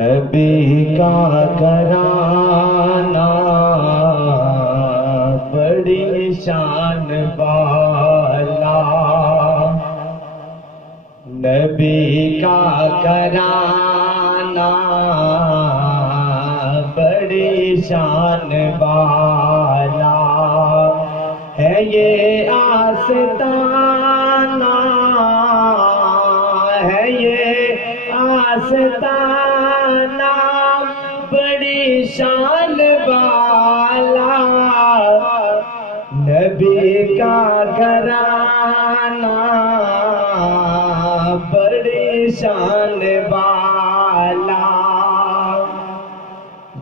نبی کا گھرانہ بڑی شان والا، نبی کا گھرانہ بڑی شان والا ہے، یہ آستانہ ہے، یہ آستانہ بڑی شان والا، نبی کا گھرانہ بڑی شان والا۔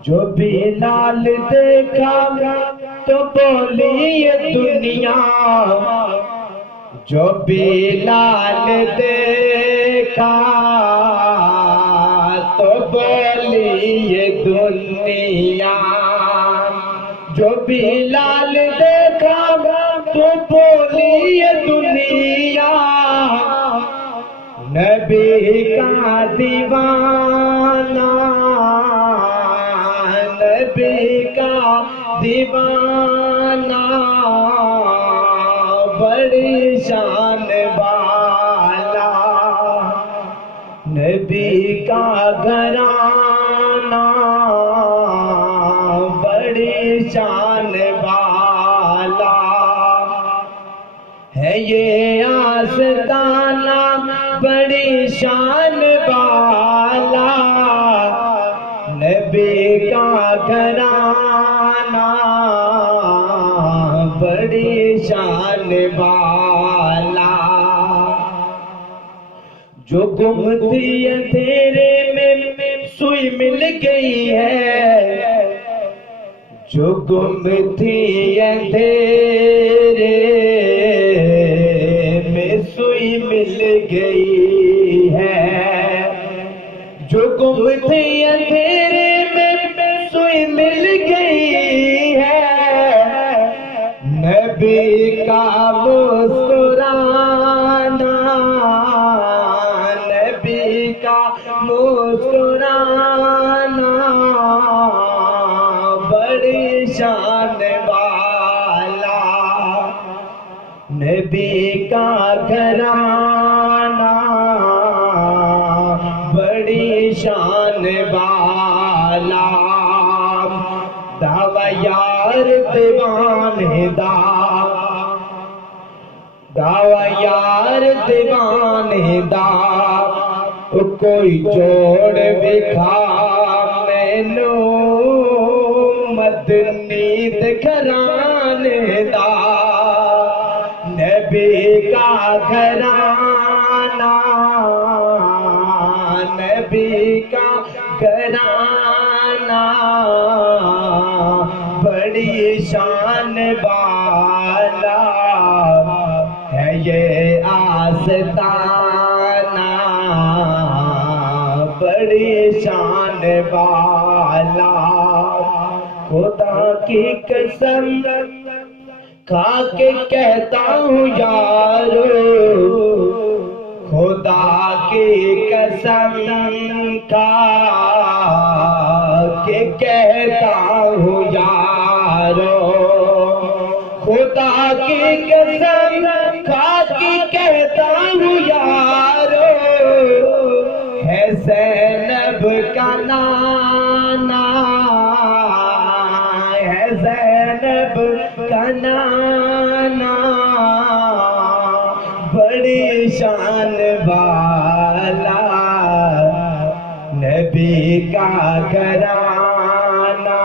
جو بلال دیکھا تو بولی یہ دنیا، جو بلال دیکھا تو بولی یہ دنیا، جو بلال دیکھا تو بولی یہ دنیا، نبی کا دیوانہ، نبی کا دیوانہ بڑی شان والا، نبی کا گھرانہ بڑی شان والا ہے، یہ آستانہ بڑی شان والا، نبی کا گھرانہ بڑی شان والا۔ جو گم تھی اندھیرے میں سوئی مل گئی ہے، جو گم تھی اندھیرے میں سوئی مل گئی ہے، جو گم تھی اندھیرے میں سوئی مل گئی ہے، نبی کا مسکرانا، نبی کا مسکرانا بڑی شان والا، نبی کا گھرانہ بڑی شان والا، دعویٰ یار دیوانے دا، دعویٰ یار دیوانے دا، کوئی جوڑ بکھا مینو مدنی گھرانے دا، نبی کا گھرانہ، نبی کا گھرانہ بڑی شان والا ہے، یہ آستانہ بڑی شان والا، خدا کی قسم کھا کے کہتا ہوں یارو، خدا کی قسم کھا کے کہتا ہوں یارو، خدا کی قسم کھا کے کہتا ہوں یارو، ہے زینب کا نانا، ہے زینب کا نانا بڑی شان والا، نبی کا گھرانہ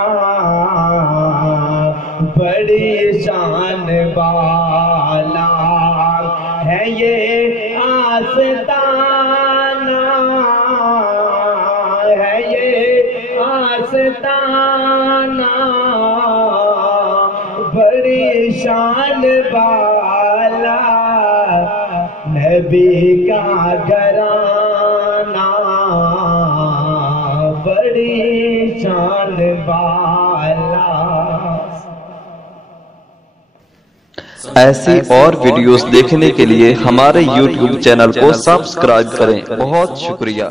بڑی شان والا ہے، یہ آستانہ ہے، یہ آستانہ بڑی شان والا، نبی کا گھرانہ بڑی شان والا۔ ایسی اور ویڈیوز دیکھنے کے لیے ہمارے YouTube چینل کو سبسکرائب کریں۔ بہت شکریہ۔